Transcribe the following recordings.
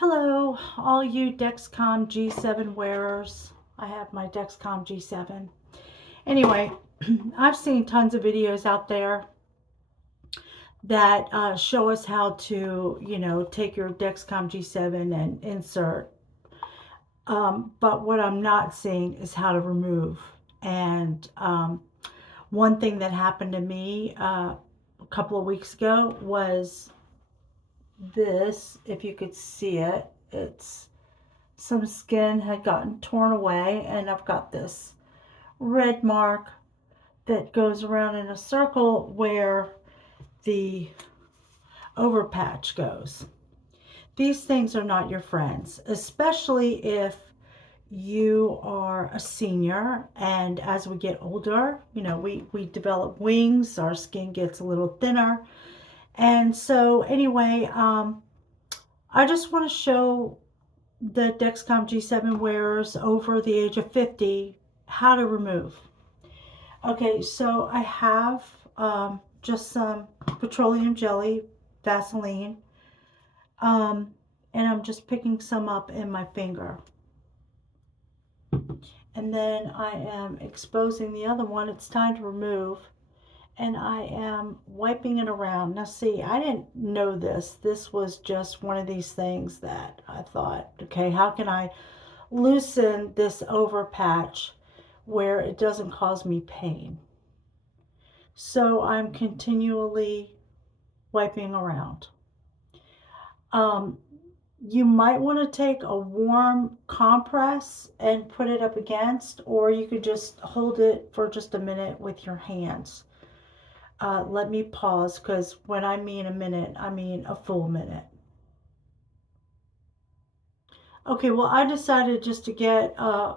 Hello, all you Dexcom G7 wearers. I have my Dexcom G7. Anyway, I've seen tons of videos out there that show us how to, take your Dexcom G7 and insert. But what I'm not seeing is how to remove. And one thing that happened to me a couple of weeks ago was this. If you could see it, it's some skin had gotten torn away, and I've got this red mark that goes around in a circle where the overpatch goes. These things are not your friends, especially if you are a senior, and as we get older, we develop wings, our skin gets a little thinner. And so anyway, I just want to show the Dexcom G7 wearers over the age of 50 how to remove. Okay, so I have just some petroleum jelly, Vaseline, and I'm just picking some up in my finger. And then I am exposing the other one. It's time to remove. And I am wiping it around. Now see, I didn't know this. This was just one of these things that I thought, okay, how can I loosen this overpatch where it doesn't cause me pain? So I'm continually wiping around. You might want to take a warm compress and put it up against, or you could just hold it for just a minute with your hands. Let me pause, because when I mean a minute, I mean a full minute. Okay, well, I decided just to get a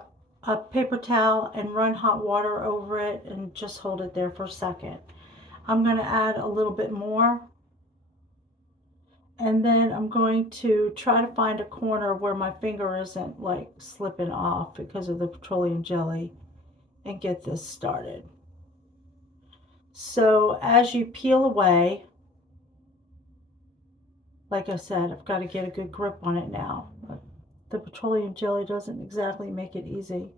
paper towel and run hot water over it and just hold it there for a second. I'm going to add a little bit more. And then I'm going to try to find a corner where my finger isn't like slipping off because of the petroleum jelly, and get this started. So as you peel away, like I said, I've got to get a good grip on it now. The petroleum jelly doesn't exactly make it easy.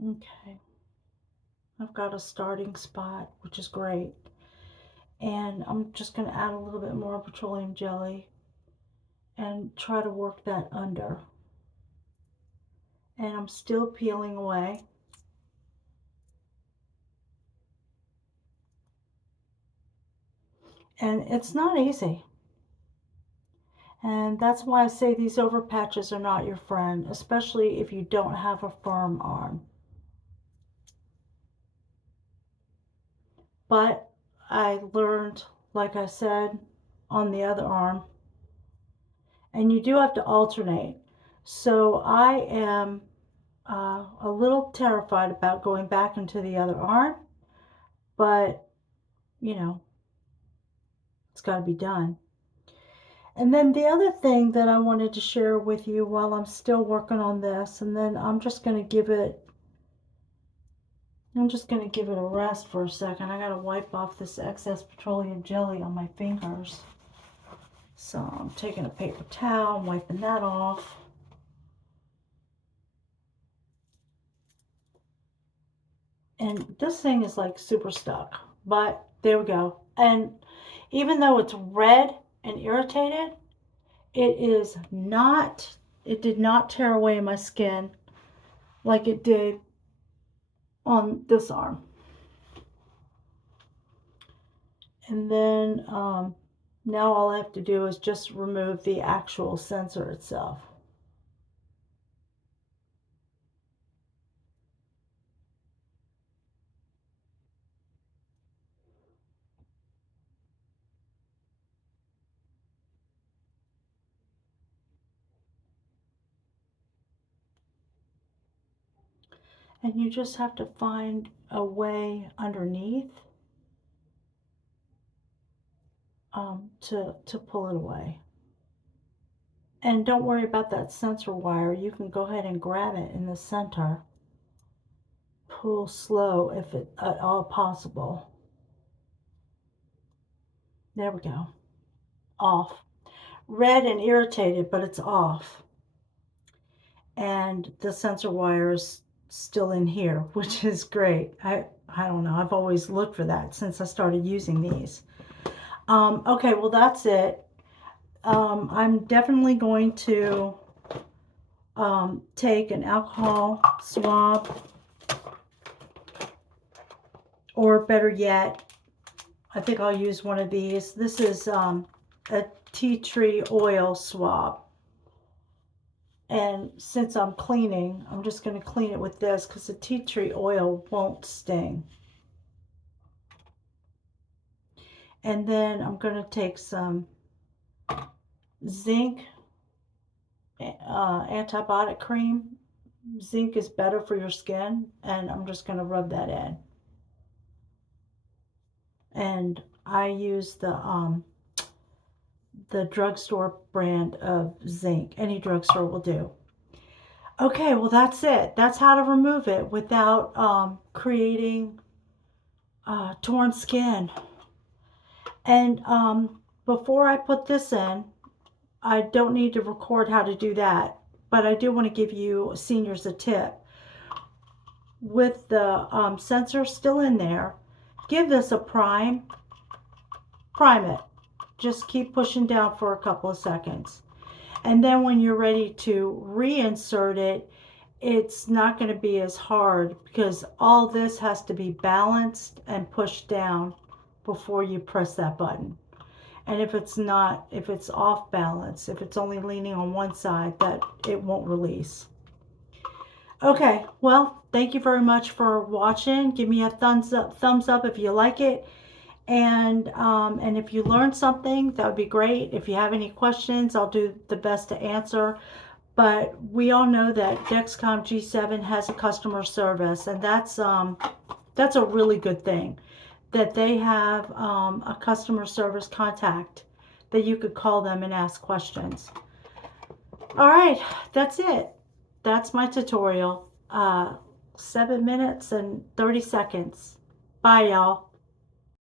Okay, I've got a starting spot, which is great. And I'm just going to add a little bit more petroleum jelly and try to work that under. And I'm still peeling away. And it's not easy. And that's why I say these overpatches are not your friend, especially if you don't have a firm arm. But I learned, like I said, on the other arm. And you do have to alternate. So I am a little terrified about going back into the other arm, but it's got to be done. And then the other thing that I wanted to share with you while I'm still working on this, and then I'm just going to give it a rest for a second. I got to wipe off this excess petroleum jelly on my fingers. So I'm taking a paper towel, wiping that off. And this thing is like super stuck, but there we go. And even though it's red and irritated, it did not tear away my skin like it did on this arm. And then now all I have to do is just remove the actual sensor itself. And you just have to find a way underneath to pull it away. And don't worry about that sensor wire. You can go ahead and grab it in the center. Pull slow if at all possible. There we go. Off. Red and irritated, but it's off. And the sensor wire is still in here, which is great. I don't know. I've always looked for that since I started using these. Okay, well, that's it. I'm definitely going to take an alcohol swab, or better yet, I think I'll use one of these. This is a tea tree oil swab. And since I'm cleaning, I'm just going to clean it with this because the tea tree oil won't sting. And then I'm going to take some zinc antibiotic cream. Zinc is better for your skin, and I'm just going to rub that in. And I use the drugstore brand of zinc. Any drugstore will do. Okay, well, that's it. That's how to remove it without creating torn skin. And before I put this in, I don't need to record how to do that, but I do want to give you seniors a tip. With the sensor still in there, give this a prime. Prime it. Just keep pushing down for a couple of seconds. And then when you're ready to reinsert it, it's not going to be as hard because all this has to be balanced and pushed down before you press that button. And if it's not, if it's off balance, if it's only leaning on one side, that it won't release. Okay, well, thank you very much for watching. Give me a thumbs up if you like it. And if you learned something, that would be great. If you have any questions, I'll do the best to answer. But we all know that Dexcom G7 has a customer service, and that's a really good thing, that they have a customer service contact that you could call them and ask questions. All right, that's it. That's my tutorial. 7 minutes and 30 seconds. Bye, y'all.